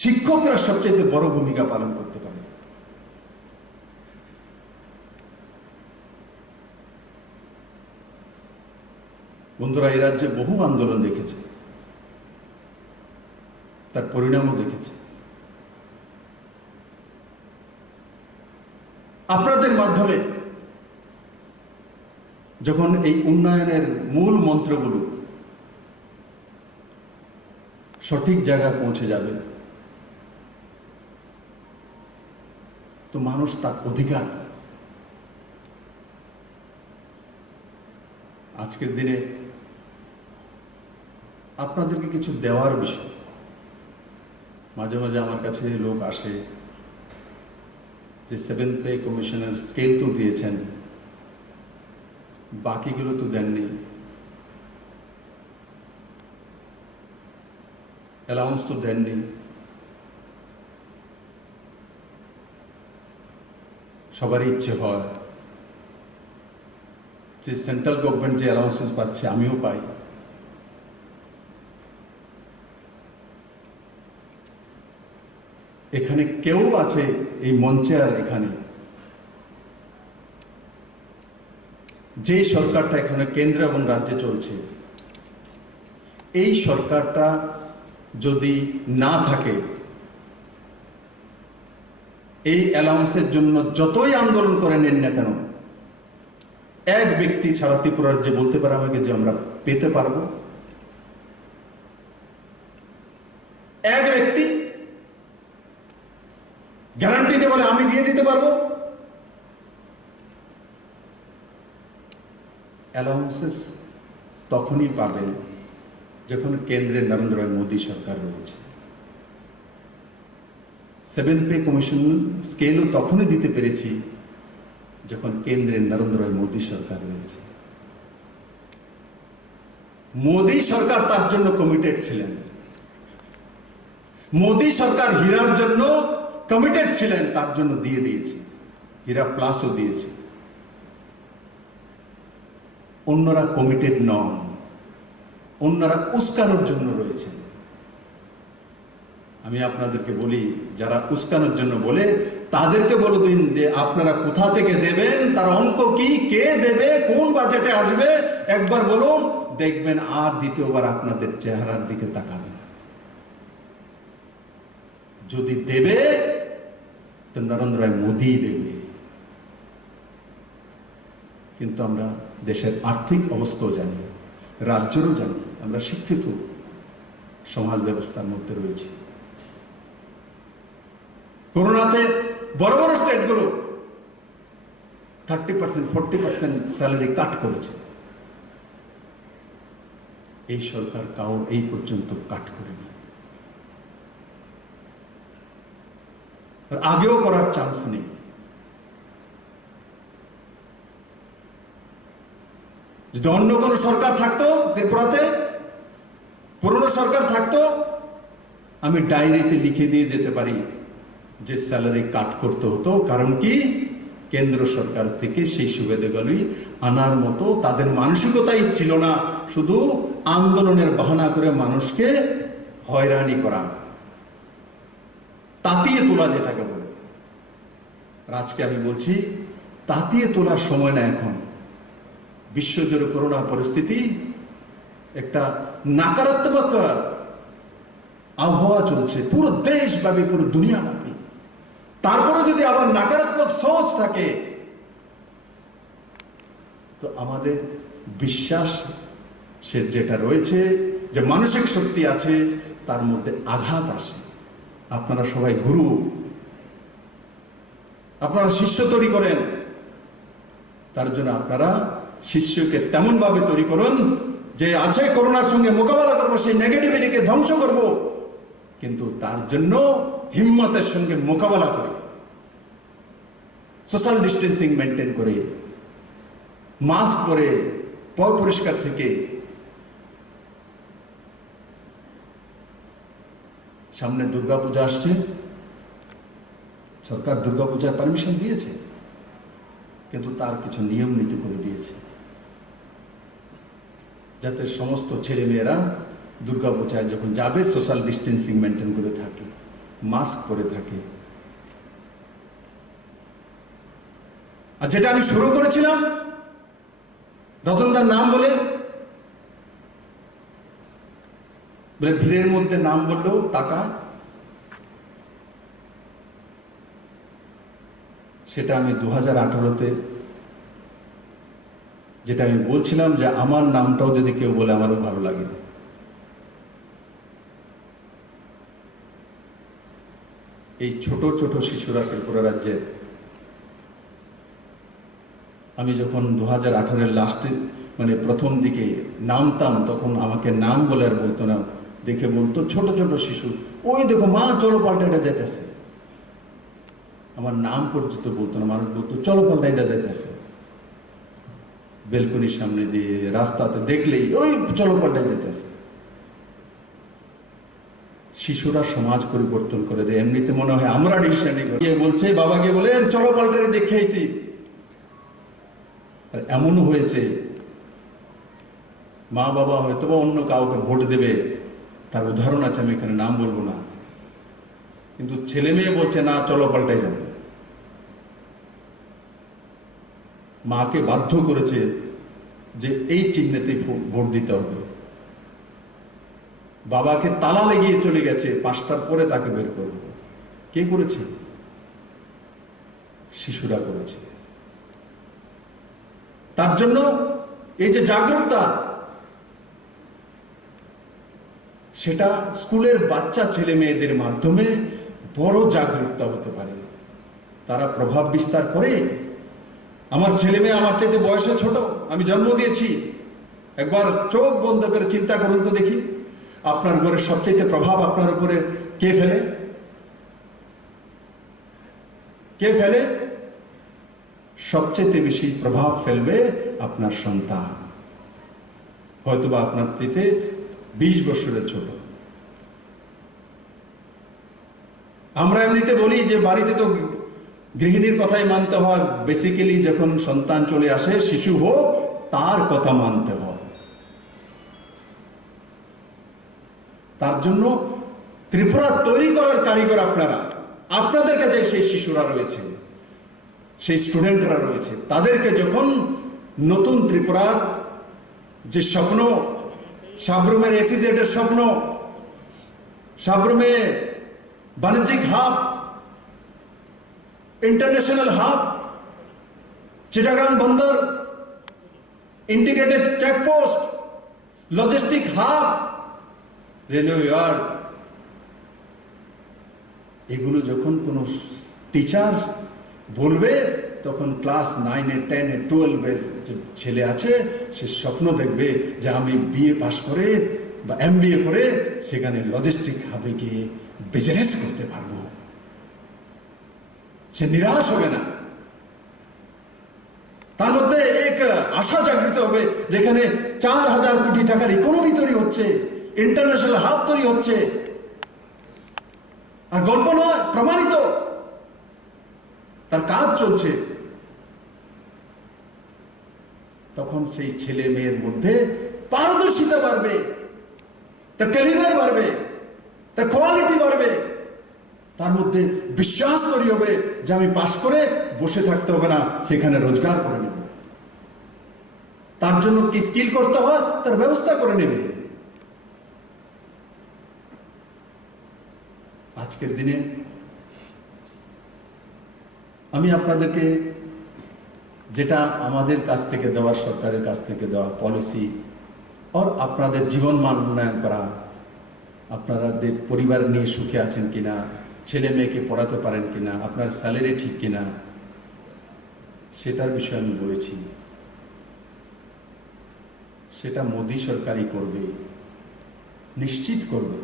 শিক্ষকরা সবচেয়ে বড় ভূমিকা পালন করতে পারে। বন্ধুরা, এই রাজ্যে বহু আন্দোলন দেখেছে, তার পরিণামও দেখেছে। আপনাদের মাধ্যমে যখন এই উন্নয়নের মূল মন্ত্রগুলো সঠিক জায়গায় পৌঁছে যাবে, তো মানুষ তার অধিকার পাবে। আজকের দিনে আপনাদেরকে কিছু দেওয়ার বিষয়, মাঝে মাঝে আমার কাছে লোক আসে যে 7th পে কমিশনের স্কেল তো দিয়েছেন, বাকিগুলো তো দেননি, অ্যালাউন্স তো দেননি। সবারই ইচ্ছে হয় যে সেন্ট্রাল গভর্নমেন্ট যে অ্যালাউন্সেস পাচ্ছে আমিও পাই। এখানে কেউ আছে এই মঞ্চে আর এখানে যে সরকারটা এখানে কেন্দ্র এবং রাজ্যে চলছে, এই সরকারটা যদি না থাকে, এই অ্যালাউন্সের জন্য যতই আন্দোলন করে নেন না কেন, এক ব্যক্তি ছাড়া ত্রিপুরা রাজ্যে বলতে পারে আমাকে যে আমরা পেতে পারবো? এক ব্যক্তি গ্যারান্টি দিয়ে বলে আমি দিয়ে দিতে পারবো? অ্যালাউন্সেস তখনই পাবেন যখন কেন্দ্রে নরেন্দ্র মোদী সরকার রয়েছে। 7th পে কমিশন স্কেলও তখনই দিতে পেরেছি যখন কেন্দ্রে নরেন্দ্র মোদী সরকার রয়েছে। মোদী সরকার তার জন্য কমিটেড ছিলেন, মোদী সরকার হীরার জন্য কমিটেড ছিলেন, তার জন্য দিয়ে দিয়েছে, হীরা প্লাসও দিয়েছে। অন্যরা কমিটেড নন, অন্যরা উস্কানোর জন্য রয়েছে। আমি আপনাদেরকে বলি, যারা উস্কানোর জন্য বলে তাদেরকে বলে দিন যে আপনারা কোথা থেকে দেবেন, তার অঙ্ক কি, কে দেবে, কোন বাজেটে আসবে, একবার বলুন, দেখবেন আর দ্বিতীয়বার আপনাদের চেহারার দিকে তাকাবে না। যদি দেবে তো নরেন্দ্র মোদী দেবে। কিন্তু আমরা দেশের আর্থিক অবস্থাও জানি, রাজ্যেরও জানি, আমরা শিক্ষিত সমাজ ব্যবস্থার মধ্যে রয়েছি। করোনাতে বড় বড় স্টেটগুলো 30% 40% স্যালারি কাট করেছে। এই সরকার কাউর এই পর্যন্ত কাট করেনি, আগেও করার চান্স নেই। যদি অন্য কোনো সরকার থাকতো, ত্রিপুরাতে পুরনো সরকার থাকতো, আমি ডায়েরিতে লিখে দিয়ে যেতে পারি যে স্যালারি কাট করতে হতো। কারণ কি, কেন্দ্র সরকার থেকে সেই সুবিধাগুলি আনার মতো তাদের মানসিকতাই ছিল না, শুধু আন্দোলনের বাহানা করে মানুষকে হয়রানি করা, তাতিয়ে তোলা যেটাকে বলে। আজকে আমি বলছি, তাতিয়ে তোলার সময় না এখন। বিশ্বজুড়ে করোনা পরিস্থিতি একটা নাকারাত্মক আবহাওয়া চলছে, পুরো দেশব্যাপী, পুরো দুনিয়াব্যাপী। তারপরে যদি আবার নাকারাত্মক সোচ থাকে, তো আমাদের বিশ্বাস সে যেটা রয়েছে, যে মানসিক শক্তি আছে, তার মধ্যে আঘাত আসে। আপনারা সবাই গুরু, আপনারা শিষ্য তৈরি করেন, তার জন্য আপনারা শিষ্যকে তেমন ভাবে তৈরি করুন যে আছে করোনার সঙ্গে মোকাবেলা করবো, সেই নেগেটিভিটিকে ধ্বংস করব, কিন্তু তার জন্য হিম্মতের সঙ্গে মোকাবেলা করে, সোশ্যাল ডিস্টেন্সিং মেনটেন করে, মাস্ক পরে, পরিষ্কার থেকে। সামনে দুর্গাপূজা আসছে, সরকার দুর্গাপূজার পারমিশন দিয়েছে, কিন্তু তার কিছু নিয়ম নীতি করে দিয়েছে যাতে সমস্ত ছেলে মেয়েরা দুর্গাপূজায় যখন যাবে সোশ্যাল ডিস্টেন্সিং মেনটেন করে থাকে। মাস্ক পরে থাকে। আর যেটা আমি শুরু করেছিলাম রতনদার নাম বলে ভিড়ের মধ্যে নাম বললেও টাকা, সেটা আমি 2018-তে যেটা আমি বলছিলাম যে আমার নামটাও যদি কেউ বলে আমারও ভালো লাগে। এই ছোট ছোট শিশুরা ত্রিপুরা রাজ্যের, আমি যখন 2018-এর লাস্টে মানে প্রথম দিকে নামতাম তখন আমাকে নাম বলে আর বলতো না, দেখে বলতো ছোট ছোট শিশু, ওই দেখো মা চলো পাল্টাইটা যেতেছে। আমার নাম পর্যন্ত বলতো না, মানুষ বলতো চলো পাল্টাইটা যেতেছে। বেলকনির সামনে দিয়ে রাস্তাতে দেখলেই ওই চলো পাল্টাই যেতেছে। শিশুরা সমাজ পরিবর্তন করে দেয়। এমনিতে মনে হয় আমরা ডিসিশন বলছে, বাবাকে বলে চলো পাল্টারে দেখেছি। আর এমনও হয়েছে মা বাবা হয়তো বা অন্য কাউকে ভোট দেবে, তার উদাহরণ আছে, আমি এখানে নাম বলবো না, কিন্তু ছেলে মেয়ে বলছে না চলো পাল্টাই যাবে। মাকে বাধ্য করেছে যে এই চিহ্নেতে ভোট দিতে হবে। বাবাকে তালা লেগিয়ে চলে গেছে, 5টার পরে তাকে বের করব। কে করেছে? শিশুরা করেছে। তার জন্য এই যে জাগ্রতা, সেটা স্কুলের বাচ্চা ছেলে মেয়েদের মাধ্যমে বড় জাগ্রতা হতে পারে। তারা প্রভাব বিস্তার করে। আমার ছেলে মেয়ে আমার চাইতে বয়সে ছোট, আমি জন্ম দিয়েছি। একবার চোখ বন্ধ করে চিন্তা করুন তো দেখি, আপনার ঘরের সবচেয়ে প্রভাব আপনার উপরে কে ফেলে? কে ফেলে? সবচেয়ে বেশি প্রভাব ফেলবে আপনার সন্তান, হয়তোবা আপনার চাইতে 20 বছরের ছোট। আমরা এমনিতে বলি যে বাড়িতে তো গৃহিণীর কথাই মানতে হয়, বেসিক্যালি যখন সন্তান চলে আসে, শিশু হোক, তার কথা মানতে হয়। তার জন্য ত্রিপুরা তৈরি করার কারিগর আপনারা। আপনাদের কাছে সেই শিশুরা রয়েছে, সেই স্টুডেন্টরা রয়েছে। তাদেরকে যখন নতুন ত্রিপুরার যে স্বপ্ন, সাবরুমের SEZ এর স্বপ্ন, সাবরুমে বাণিজ্যিক হাব, ইন্টারন্যাশনাল হাব, চিটাগাং বন্দর, integrated checkpost, logistic hub, railway yard, এগুলো যখন কোনো টিচার বলবে, তখন ক্লাস 9-এ 10-এ 12-এর যে ছেলে আছে, সে স্বপ্ন দেখবে যে আমি BA পাস করে বা MBA করে সেখানে লজিস্টিক হাবে গিয়ে বিজনেস করতে পারবো। সে নিরাশ হবে না, তার মধ্যে এক আশা জাগৃত হবে, যেখানে 4000 কোটি টাকার ইকোনমি তৈরি হচ্ছে, ইন্টারন্যাশনাল হাব তৈরি হচ্ছে। আর গল্প নয়, প্রমাণিত, তার কাজ চলছে। তখন সেই ছেলে মেয়ের মধ্যে পারদর্শিতা বাড়বে, তার ক্যালিবার বাড়বে, তার কোয়ালিটি বাড়বে, তার মধ্যে বিশ্বাস তৈরি হবে যে আমি পাশ করে বসে থাকতে হবে না, সেখানে রোজগার করে নেব। তার জন্য কি স্কিল করতে হয়, তার ব্যবস্থা করে নেবে। আজকের দিনে আমি আপনাদেরকে যেটা আমাদের কাছ থেকে দেওয়া, সরকারের কাছ থেকে দেওয়া পলিসি, আর আপনাদের জীবন মান উন্নয়ন করা, আপনাদের পরিবার নিয়ে সুখে আছেন কিনা, ছেলে মেয়েকে পড়াতে পারেন কিনা, আপনার স্যালারি ঠিক কিনা, সেটার বিষয়ে আমি বলেছি। সেটা মোদী সরকারই করবে, নিশ্চিত করবে।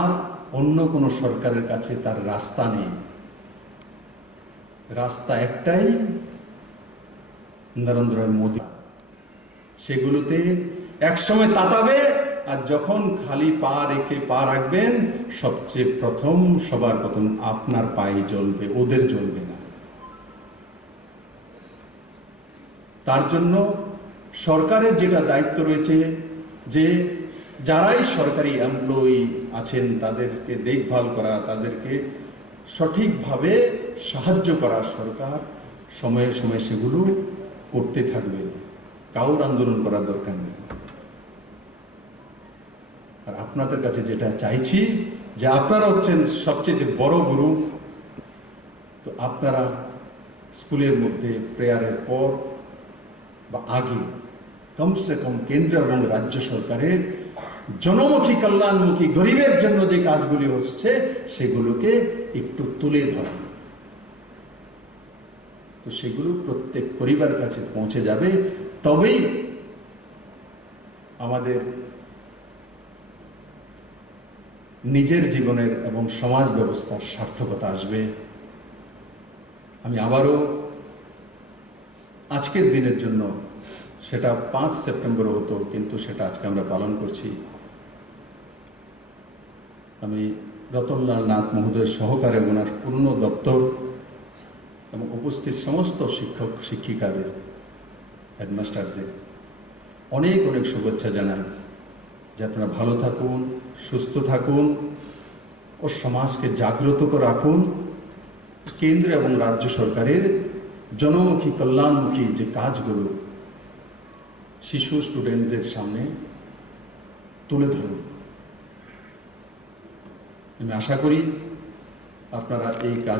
আর অন্য কোনো সরকারের কাছে তার রাস্তা নেই। রাস্তা একটাই, নরেন্দ্র মোদী। সেগুলোতে একসময় তাতাবে, আর যখন খালি পা রেখে পা রাখবেন, সবচেয়ে প্রথম, সবার প্রথম আপনার পায়ে জ্বলবে, ওদের জ্বলবে না। তার জন্য সরকারের যেটা দায়িত্ব রয়েছে, যে যারাই সরকারি এমপ্লয়ি আছেন তাদেরকে দেখভাল করা, তাদেরকে সঠিকভাবে সাহায্য করা সরকার সময়ে সময়ে সেগুলো করতে থাকবে। কাউর আন্দোলন করার দরকার নেই। আর আপনাদের কাছে যেটা চাইছি যে আপনারা হচ্ছেন সবচেয়ে বড় গুরু, তো আপনারা স্কুলের মধ্যে প্রেয়ারের পর বা আগে কমসে কম কেন্দ্র এবং রাজ্য সরকারের জনমুখী কল্যাণমুখী গরিবের জন্য যে কাজগুলি হচ্ছে সেগুলোকে একটু তুলে ধরা, তো সেগুলো প্রত্যেক পরিবার কাছে পৌঁছে যাবে। তবেই আমাদের নিজের জীবনের এবং সমাজ ব্যবস্থার সার্থকতা আসবে। আমি আবারও আজকের দিনের জন্য, সেটা 5 সেপ্টেম্বর হতো কিন্তু সেটা আজকে আমরা পালন করছি, আমি রতনলাল নাথ মহোদয়ের সহকারে ওনার পূর্ণ দপ্তর এবং উপস্থিত সমস্ত শিক্ষক শিক্ষিকাদের, হেডমাস্টারদের অনেক অনেক শুভেচ্ছা জানাই যে আপনারা ভালো থাকুন, সুস্থ থাকুন ও সমাজকে জাগ্রত করে রাখুন। কেন্দ্র এবং রাজ্য সরকারের জনমুখী কল্যাণমুখী যে কাজগুলো শিশু স্টুডেন্টদের সামনে তুলে ধরুন। আমি আশা করি আপনারা এই কাজ